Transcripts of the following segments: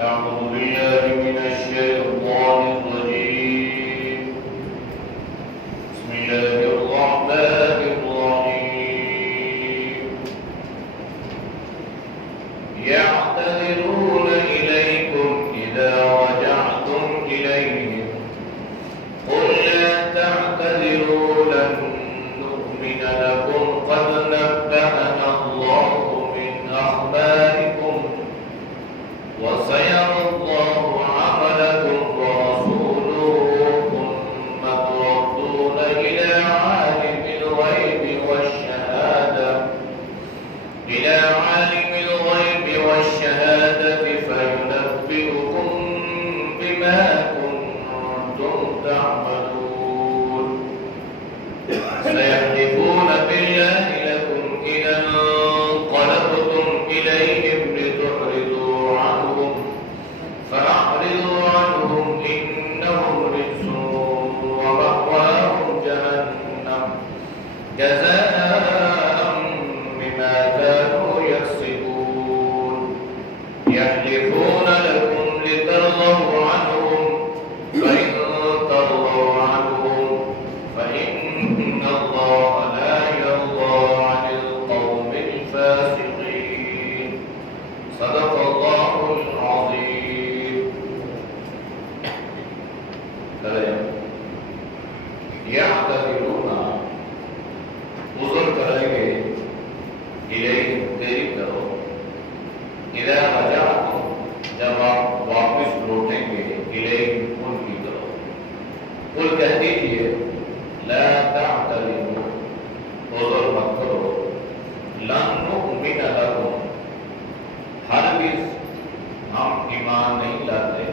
أعوذ بالله من الشيطان الرجيم. بسم الله الرحمن الرحيم. يعتذرون إليكم إذا رجعتم إليهم قل لا تعتذروا لن نؤمن لكم قد نبأنا الله من أخباركم وسيرى الله عملكم ورسوله ثم تردون إلى عالم الغيب والشهادة فينبئكم بما كنتم تعملون. سيحلفون بالله لكم إذا انقلبتم إليهم لتعرضوا عنهم فأعرضوا عنهم إنهم رجس ومأواهم جهنم جزاء بما كانوا يكسبون. يحلفون لكم لترضوا عنهم فإن ترضوا عنهم فإن الله لا يرضى عن القوم الفاسقين. صدق الله العظيم. يعتذرون عذر کریں گے الیہم تیری طرف اذا رجعتم جب آپ واپس لوٹیں گے الیہم ان کی طرف قل کہہ دیجیے لا تعتذروا عذر مت کرو لن نؤمن لکم ہرگز ہم ایمان نہیں لاتے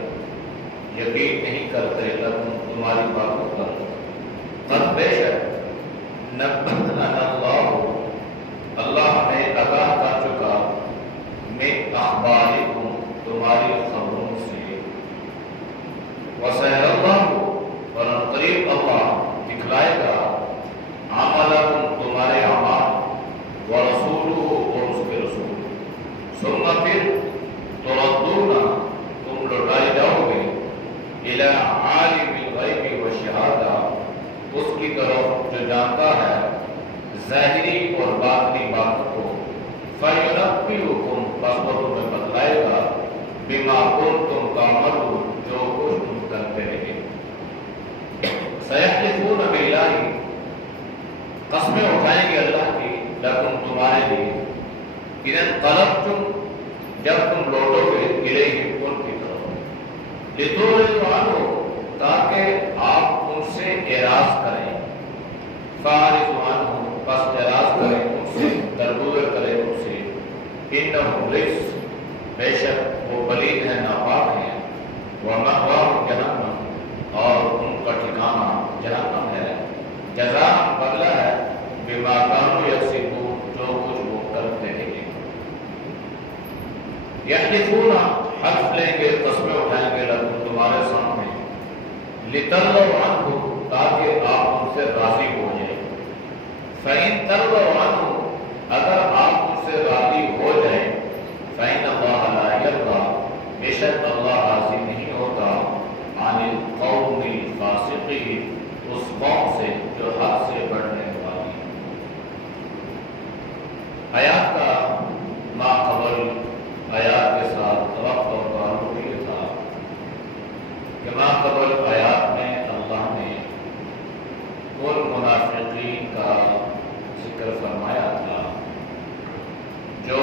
یقین نہیں کرتے لکم تمہاری باتوں پر قد بے شک نبأنا اللہ نے آگاہ کر چکا من اخبارکم تمہاری خبروں سے وسيرى اللہ اور قریب اللہ دکھلائے گا عملکم تمہارے اعمال ورسولہ اور اس کے رسول ثم پھر تردون تم لوٹائے جاؤ گے الی عالم الغیب والشہادہ اس کی طرف جو جانتا ہے ظاہری اور باطنی باتوں کو فَيُنَبِّئُكُمْ پس وہ تمہیں بتلائے گا بِمَا كُنْتُمْ تَعْمَلُونَ جو کچھ تم کرتے رہے. سَيَحْلِفُونَ بِاللَّهِ قسمیں اٹھائیں گے اللہ کی لَكُمْ تمہارے لیے اِذَا انقلبتم جب تم لوٹو گے اِلَيْهِمْ ان کی طرف لِتُعْرِضُوا عَنْهُمْ تاکہ آپ ان سے اعراض کریں فَأَعْرِضُوا عَنْهُمْ پس اعراض کریں ان سے درگزر کریں ان سے انہم رجس بے شک وہ پلید ہیں ناپاک ہیں وَمَأْوَاهُمْ جَهَنَّمُ اور ان کا ٹھکانہ جہنم ہے جزاء بدلہ ہے بما كانوا يكسبون جو کچھ وہ کرتے ہیں. یحلفون حلف لیں گے قسمیں اٹھائیں گے لکم تمہارے سامنے لِتَرْضَوْا عَنْهُمْ تاکہ آپ ان سے راضی ہو جائیں فَإِن تَرْضَوْا عَنْهُمْ اگر آپ ان سے راضی ہو جائیں فَإِنَّ اللَّهَ لَا يَرْضَىٰ بے شک اللہ راضی نہیں ہوتا عَنِ الْقَوْمِ الْفَاسِقِينَ اس قوم سے جو حد سے بڑھنے والی. آیات کا ما قبل آیات کے ساتھ وقت اور تعلق یہ تھا کہ ما قبل آیات میں اللہ نے ان منافقین کا ذکر فرمایا تھا جو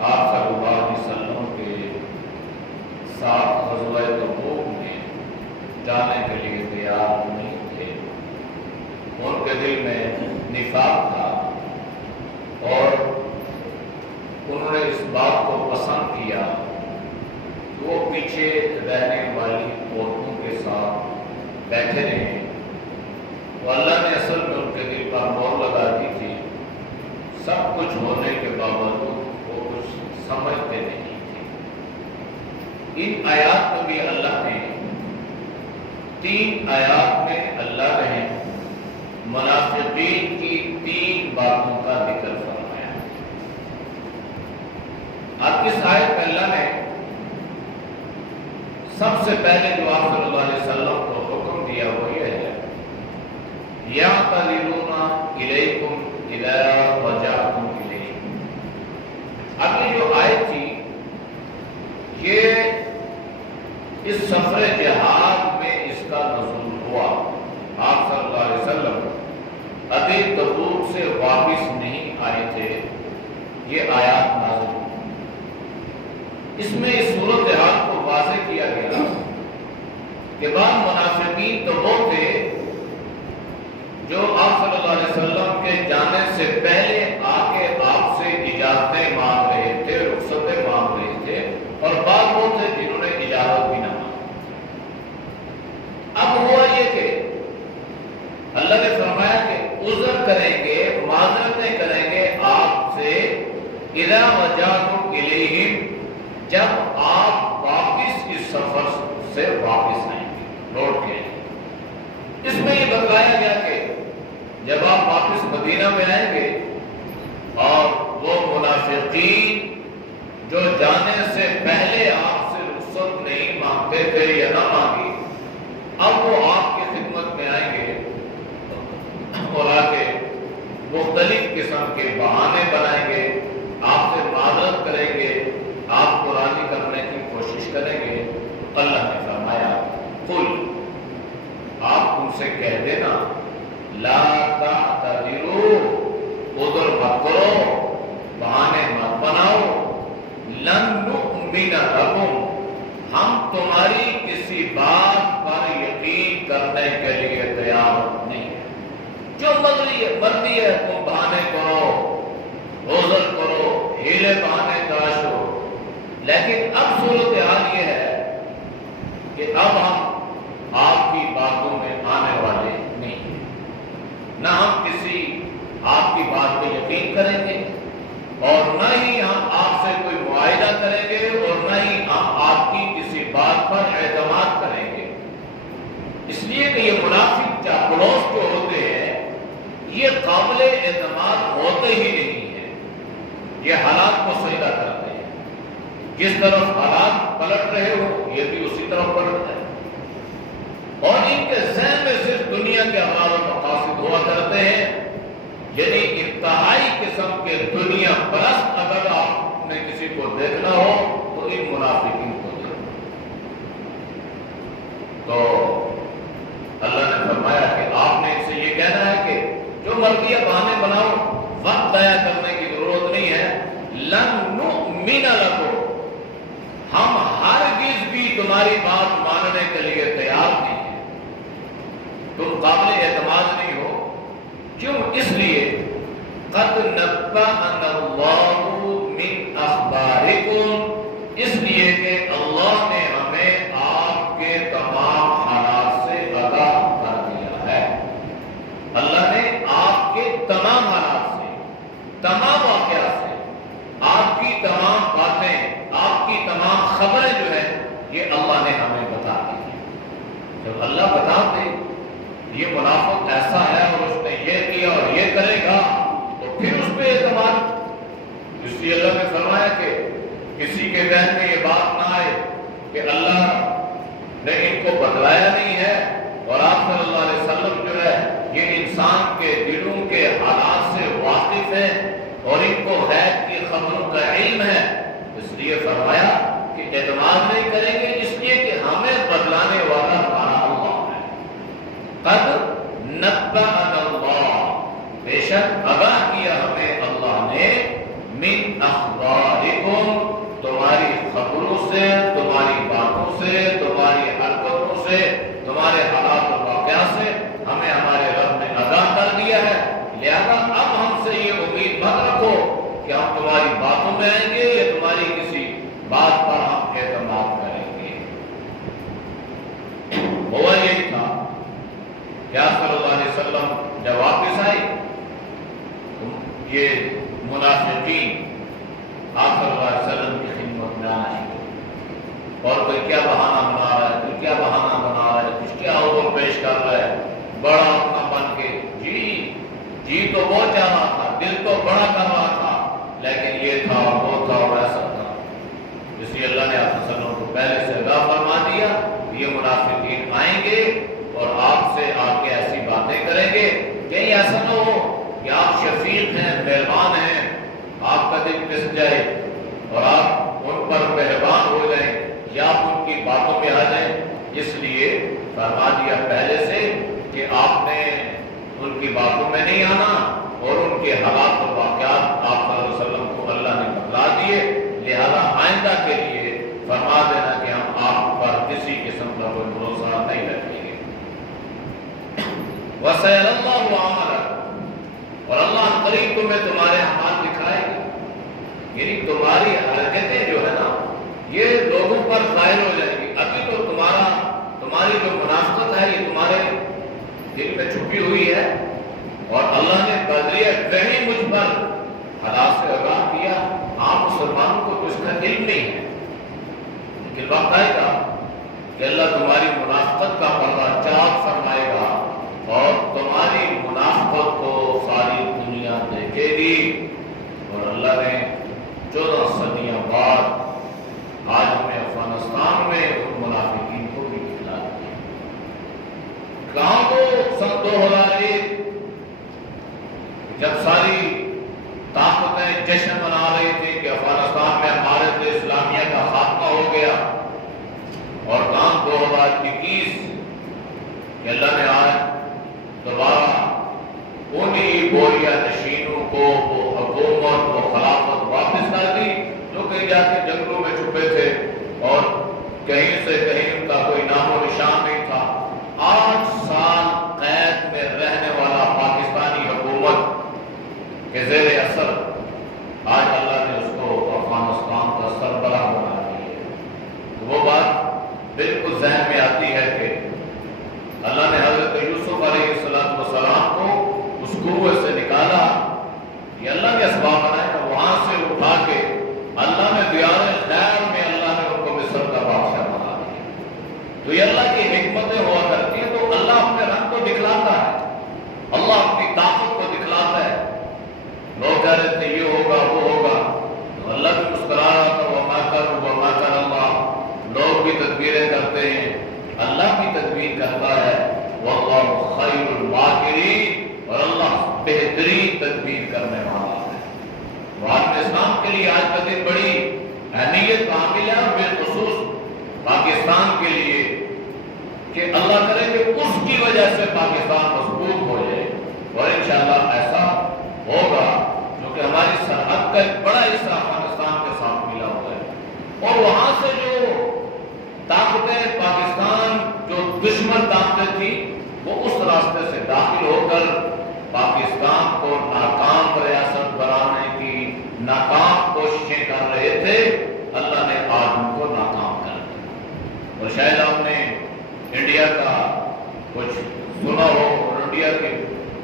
آپ صلی اللہ علیہ وسلم کے ساتھ غزوہ تبوک میں جانے کے لیے تیار نہیں تھے. ان کے دل میں نفاق تھا اور انہوں نے اس بات کو پسند کیا کہ وہ پیچھے رہنے والی عورتوں کے ساتھ بیٹھے رہے. وہ اللہ نے اصل میں ان کے دل پر مہر لگا دی تھی. سب کچھ ہونے کے باوجود وہ کچھ سمجھتے نہیں تھے. ان آیات میں بھی اللہ نے 3 آیات میں اللہ نے منافقین کی 3 باتوں کا ذکر فرمایا. اب اس آیت میں اللہ نے سب سے پہلے جو آپ صلی اللہ علیہ وسلم کو حکم دیا وہ یہ ہے یعتذرون الیکم اذا رجعتم الیہم۔ اب یہ جو آیت تھی یہ اس سفر جہاد میں اس کا نزول ہوا۔ آپ صلی اللہ علیہ وسلم ابھی تبوک سے واپس نہیں آئے تھے، یہ آیات نازل ہوئی۔ اس میں اس صورتحال کو واضح کیا گیا کہ بعض منافقین تو وہ تھے جو آپ صلی اللہ علیہ وسلم کے جانے سے پہلے آ کے آپ سے اجازتیں مانگ رہے تھے، رخصتیں مانگ رہے تھے، اور بعض وہ تھے جنہوں نے اجازت بھی نہ مانگی۔ اب ہوا یہ کہ اللہ نے فرمایا کہ عذر کریں گے، معذرتیں کریں گے آپ سے اذا رجعتم الیہم، جب آپ واپس اس سفر سے واپس آئیں گے، لوٹ کے آئیں گے۔ اس میں یہ بتایا گیا کہ جب آپ واپس مدینہ میں آئیں گے اور وہ منافقین جو جانے سے پہلے آپ سے رخصت نہیں مانگتے تھے یا نہ مانگی، اب وہ آپ کی خدمت میں آئیں گے اور آ کے مختلف قسم کے بہانے بنائیں گے، آپ سے معذرت کریں گے، آپ کو راضی کرنے کی کوشش کریں گے۔ اللہ نے فرمایا قل، آپ ان سے کہہ دینا لا تعتذروا، عذر مت کرو، بہانے مت بناؤ، لن نؤمن لکم، ہم تمہاری کسی بات پر یقین کرنے کے لیے تیار نہیں ہیں۔ جو مرضی ہے تم بہانے کرو، عذر کرو، ہیلے بہانے تراشو، لیکن اب صورتحال یہ ہے کہ اب ہم آپ کی باتوں میں آنے والے نہیں ہیں، نہ ہم کسی آپ کی بات پہ یقین کریں گے، اور نہ ہی ہم آپ سے کوئی معاہدہ کریں گے، اور نہ ہی ہم آپ کی کسی بات پر اعتماد کریں گے۔ اس لیے کہ یہ منافق چاپلوس جو ہوتے ہیں یہ قابل اعتماد ہوتے ہی نہیں ہیں، یہ حالات کو سجدہ کرتے ہیں، جس طرف حالات پلٹ رہے ہو یہ بھی اسی طرف پلٹ رہے ہیں، اور ان کے ذہن میں صرف دنیا کے اغراض و مقاصد ہوا کرتے ہیں، یعنی انتہائی قسم کے دنیا پرست اگر آپ نے کسی کو دیکھنا ہو تو ان منافقین کو دیکھنا۔ تو اللہ نے فرمایا کہ آپ نے ان سے یہ کہنا ہے کہ جو مرضی بہانے بناؤ، وقت ضائع کرنے کی ضرورت نہیں ہے، لن نؤمن لکم، ہم ہرگز بھی تمہاری بات ماننے کے لیے تیار نہیں ہیں، تم قابل اعتماد نہیں ہو۔ کیوں؟ اس لیے قد نبأنا اللہ من اخبارکم، اس لیے کہ اللہ نے ہمیں آپ کے تمام حالات سے آگاہ کر دیا ہے۔ اللہ نے آپ کے تمام حالات سے، تمام واقعات سے، آپ کی تمام باتیں، آپ کی تمام خبریں جو ہیں یہ اللہ نے ہمیں بتا دی ہیں۔ جب اللہ بتا دے یہ منافق ایسا ہے اور اس نے یہ کیا اور یہ کرے گا تو پھر اس پہ اعتماد۔ اس لیے اللہ نے فرمایا کہ کسی کے ذہن میں یہ بات نہ آئے کہ اللہ نے ان کو بتلایا نہیں ہے، اور آپ صلی اللہ علیہ وسلم جو ہے یہ انسان کے دلوں کے حالات سے واقف ہیں اور ان کو غیب کی خبروں کا علم ہے۔ اس لیے فرمایا کہ اعتماد نہیں کریں گے، اس لیے کہ ہمیں بدلانے والا ہمارا اللہ ہے۔ قد نبأنا اللہ، بے شک آگاہ کیا ہمیں اللہ نے، من اخبارکم، تمہاری خبروں سے، تمہاری باتوں سے، تمہاری حرکتوں سے، تمہارے حالات اور واقعات سے ہمیں ہمارے رب نے آگاہ کر دیا ہے۔ لہذا اب ہم سے یہ امید مت رکھو کہ ہم تمہاری باتوں میں آئیں گے یا تمہاری کسی بات پر ہم اعتماد کریں گے۔ ہوا یہی تھا کہ آپ صلی اللہ علیہ وسلم جب واپس آئے یہ منافقین آپ صلی اللہ علیہ وسلم کی خدمت میں آنا شروع، اور کوئی کیا بہانہ بنا رہا ہے، کوئی کیا بہانہ بنا رہا ہے، کچھ کیا عذر پیش کر رہا ہے، بڑا اپنا بن کے جی تو وہ چاہ رہا تھا، دل تو بڑا کر رہا تھا، لیکن یہ تھا وہ تھا اور ایسا تھا۔ اس لیے اللہ نے آپ صلی اللہ علیہ وسلم کو پہلے سے آگاہ فرما دیا کریں گے، کہیں ایسا نہ ہو کہ آپ شفیق ہیں، مہربان ہیں، آپ کا دل پس جائے اور آپ ان پر مہربان ہو جائیں یا آپ ان کی باتوں میں آ جائیں۔ اس لیے فرما دیا پہلے سے کہ آپ نے ان کی باتوں میں نہیں آنا، اور ان کے حالات اور واقعات آپ صلی اللہ علیہ وسلم کو اللہ نے بتلا دیے، لہذا آئندہ کے لیے فرما دینا کہ ہم آپ پر کسی قسم کا کوئی بھروسہ نہیں رکھیں گے۔ وَسَيَرَ اللَّهُ عَمَلَكُمْ، اور اللہ قریب تمہیں تمہارے اعمال دکھائے گا، یعنی تمہاری حرکتیں جو ہے نا یہ لوگوں پر ظاہر ہو جائیں گی۔ ابھی تو تمہاری جو منافقت ہے یہ تمہارے دل میں چھپی ہوئی ہے، اور اللہ نے بذریعہ وحی مجھ پر حالات سے آگاہ کیا۔ آپ مسلمانوں کو تو اس کا علم نہیں ہے، لیکن وقت آئے گا کہ اللہ تمہاری منافقت کا پردہ چاک فرمائے گا اور تمہاری منافقت کو ساری دنیا دیکھے گی۔ اور اللہ نے 14 صدیاں بعد آج ہمیں افغانستان میں ان منافقین کو بھی دکھلا دیا۔ کہاں کو سن 2001 جب ساری طاقتیں جشن منا رہی تھی کہ افغانستان میں عمارت اسلامیہ کا خاتمہ ہو گیا، اور کام 2021 کہ اللہ نے آج دوبارہ انہی بوریا نشینوں کو وہ حکومت وہ خلافت واپس کر دی جو کہیں جا کے جنگلوں میں چھپے تھے اور کہیں سے کہیں ان کا کوئی نام و نشان نہیں تھا۔ 8 سال قید میں رہنے والا پاکستانی حکومت کے زیر اثر آج اللہ نے اس کو افغانستان کا سربراہ بنا دیا۔ وہ بات بالکل ذہن میں آتی ہے کہ اللہ نے حضرت یوسف علیہ السلام کو اس کنویں سے نکالا، یہ اللہ نے اسباب بنائے، وہاں سے اٹھا کے اللہ نے دیار خیر میں اللہ نے ان کو مصر کا بادشاہ بنا دیا۔ تو یہ اللہ کی حکمتیں ہوا کرتی ہیں، تو اللہ اپنے رنگ کو دکھلاتا ہے، اللہ اپنی طاقت کو دکھلاتا ہے۔ لوگ کہہ رہے تھے یہ ہوگا وہ ہوگا، تو اللہ بھی مسکرا رہا تھا وما کر اللہ، لوگ بھی تدبیریں کرتے ہیں، اللہ بھی تدبیر کرتا ہے، واللہ خیر الماکرین، اور اللہ بہترین تدبیر کرنے والا ہے۔ عالم اسلام کے لیے آج کا دن بڑی اہمیت حامل ہے، اور بالخصوص پاکستان کے لیے کہ اللہ کرے کہ اس کی وجہ سے پاکستان مضبوط ہو جائے، اور انشاءاللہ ایسا ہوگا، کیونکہ ہماری سرحد کا ایک بڑا حصہ افغانستان کے ساتھ ملا ہوا ہے، اور وہاں سے جو طاقتیں پاکستان جو دشمن طاقتیں تھی وہ اس راستے سے داخل ہو کر پاکستان کو ناکام ریاست بنانے کی ناکام کوششیں کر رہے تھے، اللہ نے آج ان کو ناکام کر دیا۔ اور شاید آپ نے انڈیا کا کچھ سنا ہو، اور انڈیا کے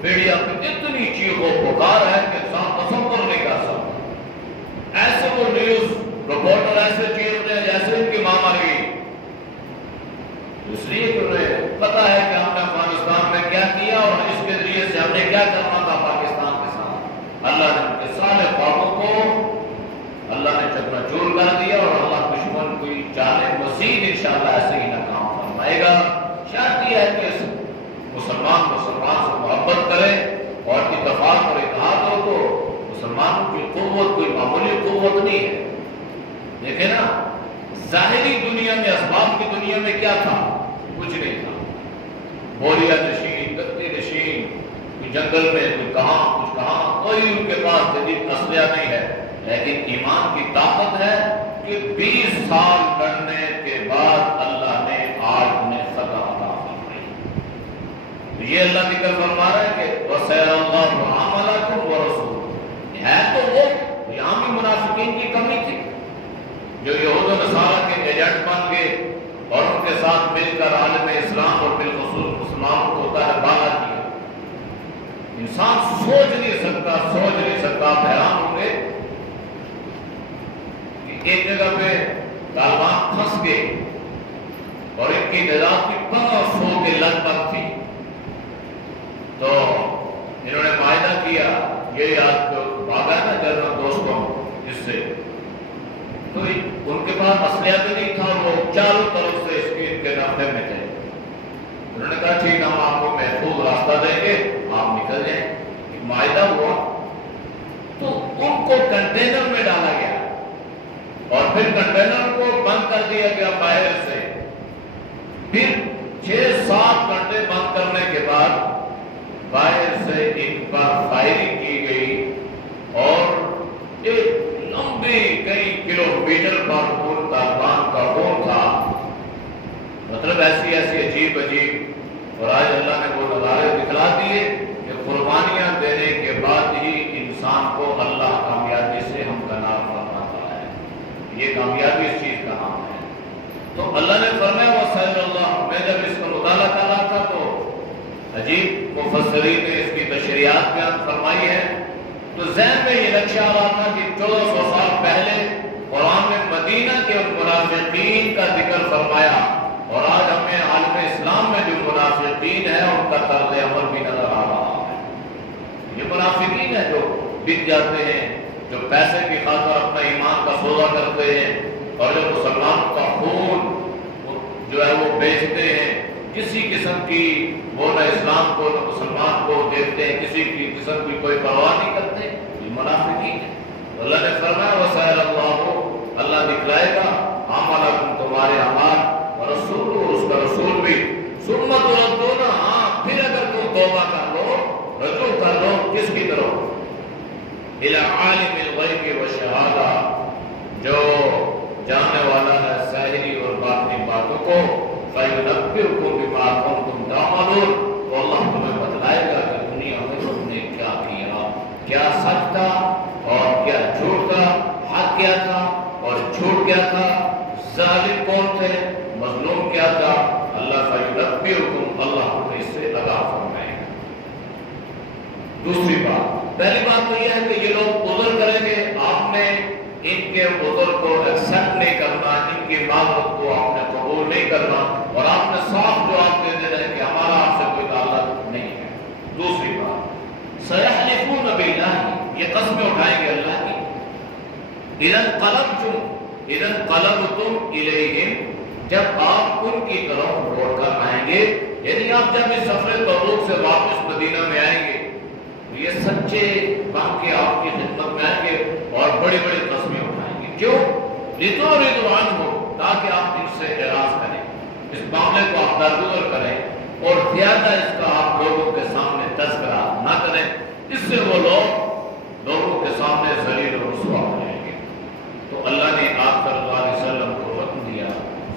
میڈیا پہ اتنی چیخ و پکار ہے کہ انسان تصور نہیں کر سکتا۔ ایسے وہ نیوز رپورٹر ایسے چیخ رہے ہیں جیسے ان کی ماں مر گئی، اس لیے کہ انہیں پتا ہے کہ ہم نے افغانستان میں کیا کیا اور اس کے ذریعے سے ہم نے کیا کرنا تھا پاکستان کے ساتھ۔ اللہ نے ان کے سارے خوابوں کو اللہ نے چکنا چور کر دیا، اور اللہ دشمن کو چاہے مزید انشاءاللہ ایسے ہی ناکام فرمائے گا۔ شرط یہ ہے کہ مسلمان سے محبت کرے اور اتفاق اور اتحاد ہو، تو مسلمانوں کی قوت کوئی معمولی قوت نہیں ہے۔ دیکھیں نا، ظاہری دنیا میں اسباب کی دنیا میں کیا تھا؟ کچھ نہیں تھا، بوریا نشین گدی نشین، کوئی جنگل میں کوئی کہاں کچھ کہاں، کوئی ان کے پاس جدید اسلحہ نہیں ہے، لیکن ایمان کی طاقت ہے کہ 20 سال لڑنے کے بعد اللہ نے آج انہیں فتح عطا فرمائی۔ یہ اللہ ذکر فرما رہا ہے کہ وَسَيَرَ اللَّهُ عَمَلَكُمْ وَرَسُولُهُ، ہے تو وہ یہاں بھی منافقین کی کمی تھی جو یہود و نصارہ کے ایجنٹ بن گئے اور ان کے ساتھ مل کر عالم اسلام اور بالخصوص مسلمانوں کو بالا کیا۔ انسان سوچ نہیں سکتا، آپ حیران ہوں گے کہ ایک جگہ پہ طالبان پھنس گئے اور ان کی تعداد کی 500 کے لگ بھگ تھی، تو انہوں نے معاہدہ کیا، یہ آج جو بھاگا ہے نا جنرل دوستوں اس سے، تو ان کے پاس اسلحہ بھی نہیں تھا، وہ چاروں طرف سے اس کے نفع میں تھے، انہوں نے کہا ٹھیک ہم آپ کو محفوظ راستہ دیں گے، آپ نکل جائیں۔ ایک معاہدہ ہوا، تو ان کو کنٹینر میں ڈالا گیا اور پھر کنٹینر کو بند کر دیا گیا باہر سے۔ پھر 6-7 گھنٹے بند کرنے کے بعد باہر سے ان پر فائرنگ کی گئی اور ایک لمبی کئی کلومیٹر پر ان کا بان کا خون تھا۔ مطلب ایسی عجیب اور آج اللہ نے وہ نظارے دکھلا دیے کہ قربانیاں دینے کے بعد ہی انسان کو اللہ کامیابی سے ہمکنار فرماتا ہے۔ یہ کامیابی اس چیز کا نام ہے۔ تو اللہ نے فرمایا وصلی اللہ، میں جب اس کا مطالعہ کر رہا تھا تو عجیب مفسرین نے اس کی تشریحات بیان فرمائی ہے، تو ذہن میں یہ نقشہ آ رہا تھا کہ 1400 سال پہلے قرآن نے مدینہ کے منافقین کا ذکر فرمایا، اور آج ہمیں عالم اسلام میں جو منافقین ہیں ان کا طرز عمل بھی نظر آ رہا ہے۔ یہ منافقین ہیں جو بک جاتے ہیں، جو پیسے کی خاطر اپنا ایمان کا سودا کرتے ہیں، اور جو مسلمانوں کا خون جو ہے وہ بیچتے ہیں، کسی قسم کی وہ نہ اسلام کو نہ مسلمان کو دیکھتے ہیں، کسی کی قسم کی کوئی پرواہ نہیں کرتے، یہ منافقین ہیں۔ اللہ نے فرمایا وسائل اللہ دکھلائے گا اعمالکم، تمہارے اعمال، اور رسول اس کا رسول بھی، سنت تردون، ہاں پھر اگر تم توبہ کر لو، رجوع کر لو، کس کی طرف؟ الی عالم الغیب والشہادہ، جو جاننے والا ہے ظاہری اور باطنی باتوں کو، فَيُنَبِّئُكُم بِمَا كُنتُمْ تَعْمَلُونَ، تو اللہ تمہیں بتلائے گا کہ دنیا میں تم نے کیا کیا، کیا سچ تھا اور کیا جھوٹ تھا، حق کیا تھا اور جھوٹ کیا تھا، ظالم کون تھے، مظلوم کیا تھا۔ اللہ فَيُنَبِّئُكُم، اللہ تمہیں اس سے آگاہ فرمائے گا۔ دوسری بات، پہلی بات تو یہ ہے کہ یہ لوگ عذر کریں گے، آپ نے ان کے عذر کو ایکسپٹ نہیں کرنا، ان کی معذرت کو آپ نے قبول نہیں کرنا، اور آپ نے صاف جواب دے دینا ہے کہ ہمارا آپ سے کوئی تعلق نہیں ہے۔ دوسری بات، سَيَحْلِفُونَ بِاللَّهِ، یہ قسمیں اٹھائیں گے اللہ کی، اِذَا انقلبتم الیہم، جب آپ ان کی طرف لوٹ کر آئیں گے، یعنی آپ جب اس سفر تبوک سے واپس مدینہ میں آئیں گے تو یہ سچے بن کے آپ کی خدمت میں آئیں گے اور بڑی بڑی قسمیں اٹھائیں گے۔ کیوں؟ لِتُعْرِضُوا عَنْهُمْ، تاکہ آپ ان سے اعراض کریں، اس معاملے کو آپ درگزر کریں اور زیادہ اس کا آپ لوگوں کے سامنے تذکرہ نہ کریں، اس سے وہ لوگ لوگوں کے سامنے ذلیل و رسوا ہو جائیں گے۔ تو اللہ نے آپ صلی اللہ علیہ وسلم کو حکم دیا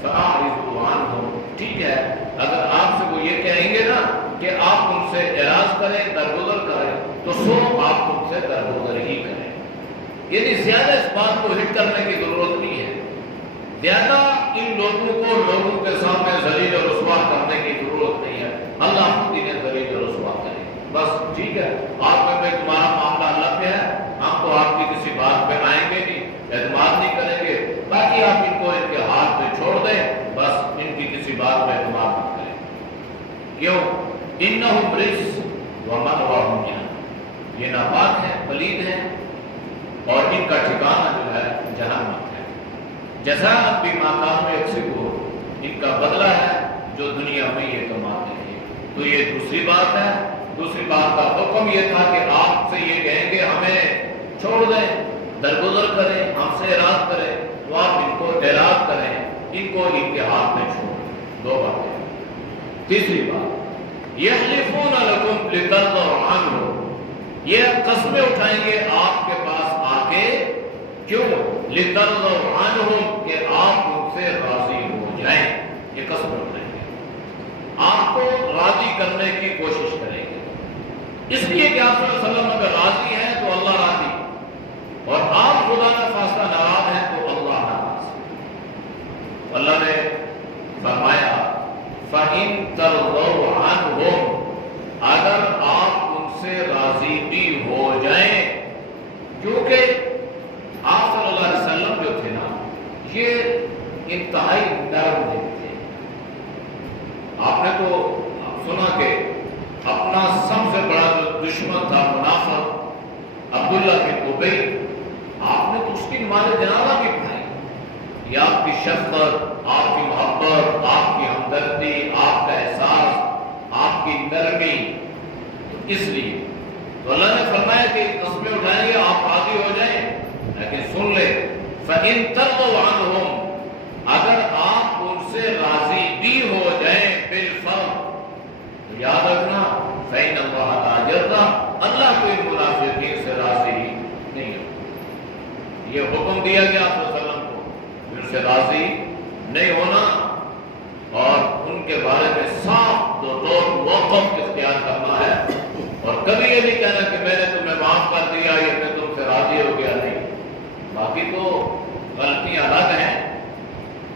فَأَعْرِضُوا عَنْهُمْ، ٹھیک ہے اگر آپ سے وہ یہ کہیں گے نا کہ آپ ان سے اعراض کریں، درگزر کریں، تو سو آپ ان سے درگزر ہی کریں، یعنی زیادہ اس بات کو ہٹ کرنے کی ضرورت نہیں ہے، زیادہ ان لوگوں کو لوگوں کے سامنے ذلیل و رسوا کرنے کی ضرورت نہیں ہے، اللہ خود انہیں ذلیل و رسوا کرے، بس ٹھیک ہے آپ میں تمہارا معاملہ اللہ پہ ہے، ہم تو آپ کی کسی بات پہ آئیں گے نہیں، اعتماد نہیں کریں گے، باقی آپ ان کو ان کے ہاتھ میں چھوڑ دیں، بس ان کی کسی بات پہ اعتماد نہ کریں۔ کیوں؟ انہم رجس ومأواہم جہنم، یہ ناپاک ہے، پلید ہے، اور ان کا ٹھکانہ جو ہے جہنم ہے۔ جزاء بما كانوا يكسبون، ان کا بدلہ ہے جو دنیا میں یہ کماتے ہیں۔ تو یہ دوسری بات ہے۔ دوسری بات کا حکم یہ تھا کہ آپ سے یہ کہیں گے ہمیں چھوڑ دیں، درگزر کریں، ہم سے اعراض کریں، تو آپ ان کو اعراض کریں، ان کو ان کے ہاتھ میں چھوڑیں۔ دو باتیں۔ تیسری بات، یحلفون لکم لترضوا عنہم، یہ قسمیں اٹھائیں گے آپ کے پاس آ کے، کیوں؟ لترضوا عنہم، کہ آپ ان سے راضی ہو جائیں، یہ قسمیں اٹھائیں گے، آپ کو راضی کرنے کی کوشش کریں گے، اس لیے کہ آپ صلی اللہ علیہ وسلم اگر راضی ہیں تو اللہ راضی، اور آپ خدا نہ خواستہ ناراض ہیں تو اللہ ناراض۔ اللہ نے فرمایا فَإِن تَرْضَوْا عَنْهُمْ، اگر آپ ان سے راضی بھی ہو جائیں، کیونکہ آپ صلی اللہ علیہ وسلم جو تھے نا یہ انتہائی نرم دل تھے۔ آپ نے تو سنا کہ اپنا سب سے بڑا جو دشمن تھا منافق عبداللہ بن ابی، آپ نے تو اس کی نماز جنازہ بھی پڑھائی۔ یہ آپ کی شفقت، آپ کی محبت، آپ کی ہمدردی، آپ کا احساس، کی نرمی، اس لیے تو اللہ نے فرمایا کہ قسمیں اٹھائیں گے آپ راضی ہو جائیں، لیکن سن لیں فَإِن تَرْضَوْا عَنْهُمْ، اگر آپ ان سے راضی بھی ہو جائیں بالفرض، تو یاد رکھنا فَإِنَّ اللَّهَ لَا يَرْضَىٰ، اللہ کوئی منافقین سے راضی نہیں ہے۔ یہ حکم دیا گیا آپ صلی اللہ علیہ وسلم کو ان سے راضی نہیں ہونا اور ان کے بارے میں صاف دو موقف اختیار کرنا ہے، اور کبھی یہ نہیں کہنا کہ میں نے تمہیں معاف کر دیا یا میں تم سے راضی ہو گیا، نہیں۔ باقی تو غلطیاں الگ ہیں،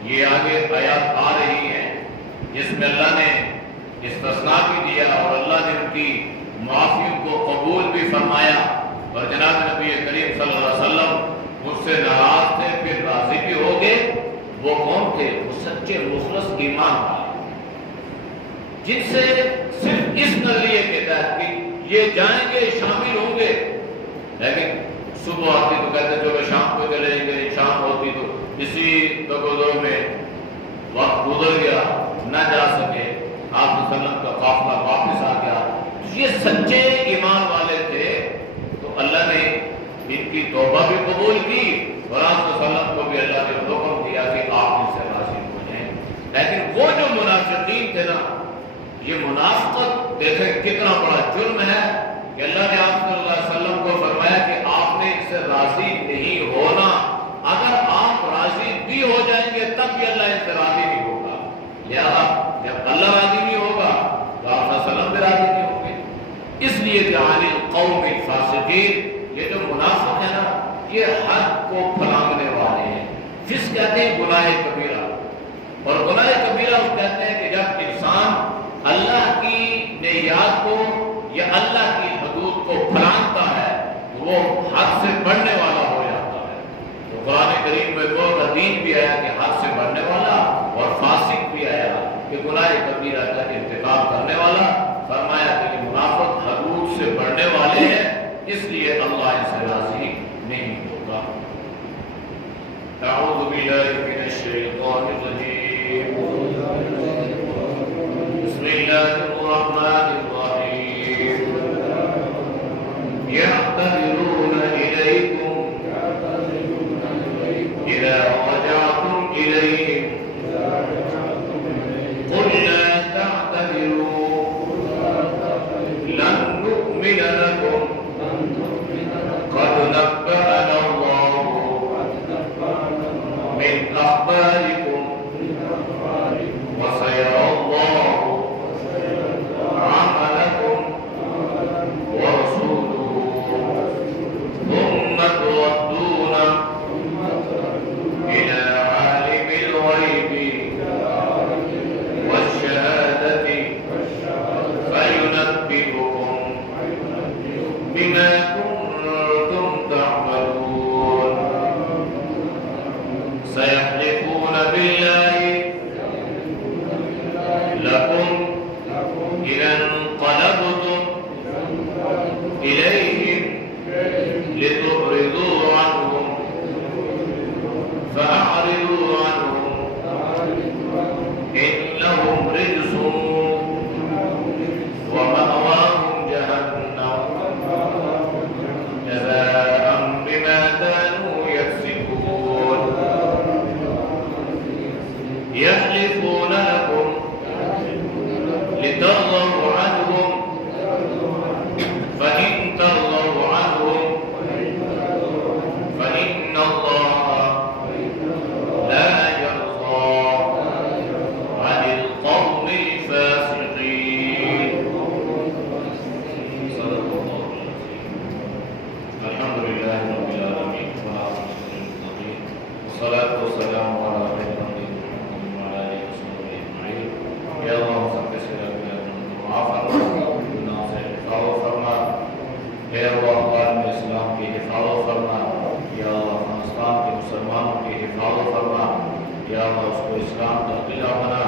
یہ آگے آیات آ رہی ہیں جس میں اللہ نے استثناء بھی دیا اور اللہ نے ان کی معافیوں کو قبول بھی فرمایا، اور جناب نبی کریم صلی اللہ علیہ وسلم مجھ سے ناراض تھے پھر راضی بھی ہو گئے۔ وہ کون تھے؟ وہ سچے مخلص ایمان والے، جن سے صرف اس نظریے کے تحت کہ یہ جائیں گے شامل ہوں گے، لیکن صبح آتی تو کہتے چلو شام کو چلے گئے، شام ہوتی تو اسی تگودور میں وقت گزر گیا، نہ جا سکے، آپ صلی اللہ علیہ وسلم کا قافلہ واپس آ گیا۔ یہ سچے ایمان والے تھے، تو اللہ نے ان کی توبہ بھی قبول کی اور آپ صلی اللہ علیہ وسلم کو بھی اللہ نے حکم دیا کہ آپ ان سے راضی ہو جائیں۔ لیکن وہ جو منافقین تھے نا، یہ منافقت دیکھیں کتنا بڑا جرم ہے کہ اللہ نے آپ صلی اللہ علیہ وسلم کو فرمایا کہ آپ نے ان سے راضی نہیں ہونا، اگر آپ راضی بھی ہو جائیں گے تب بھی اللہ ان سے راضی نہیں ہوگا، لہذا جب اللہ راضی نہیں ہوگا تو آپ صلی اللہ علیہ وسلم بھی راضی نہیں ہوں گے۔ اس لیے کہ عن القوم الفاسقین، یہ جو منافق ہے نا، یہ حد کو پھلانگنے والے ہیں۔ فسق کہتے ہیں گناہ کبیرہ، اور گناہ کبیرہ وہ کہتے ہیں کہ جب انسان اللہ کی نعیات کو یا اللہ کی حدود کو پھلانگتا ہے تو وہ حد سے بڑھنے والا ہو جاتا ہے۔ تو قرآن کریم میں وہ حدیث بھی آیا کہ حد سے بڑھنے والا، اور فاسق بھی آیا کہ گناہ کبیرہ کا ارتکاب کرنے والا۔ فرمایا کہ یہ منافق حدود سے بڑھنے والے ہیں، اس لیے اللہ ان سے راضی نہیں ہوگا۔ اعوذ باللہ من الشیطان الرجیم، بسم اللہ الرحمن الرحیم، يعتذرون إليكم إذا رجعتم إليهم قل لا تعتذروا لن نؤمن لكم قد نبأنا الله من أخباركم وسيرى الله عملكم ورسوله ثم تردون إلى عالم الغيب والشهادة فينبئكم بما كنتم تعملون سيحلفون بالله لكم إذا انقلبتم إليهم لتعرضوا عنهم فأعرضوا عنهم إنهم رجس ومأواهم جهنم جزاء بما كانوا يكسبون يحلفون لكم لترضوا عنهم فإن ترضوا عنهم فإن الله لا يرضى عن القوم الفاسقين۔ صدق الله العظيم۔ الحمد لله رب العالمين والصلاة والسلام على خير خلق محمد وعلى آله وصحبه أجمعين۔ یا اللہ سب کے سر معاف فرما، گناہوں سے حفاظت فرما، اے اللہ عالم اسلام کی حفاظت فرما، یا اللہ افغانستان کے مسلمانوں کی حفاظت فرما، یا اللہ اس کو اسلام کا قلعہ بنا۔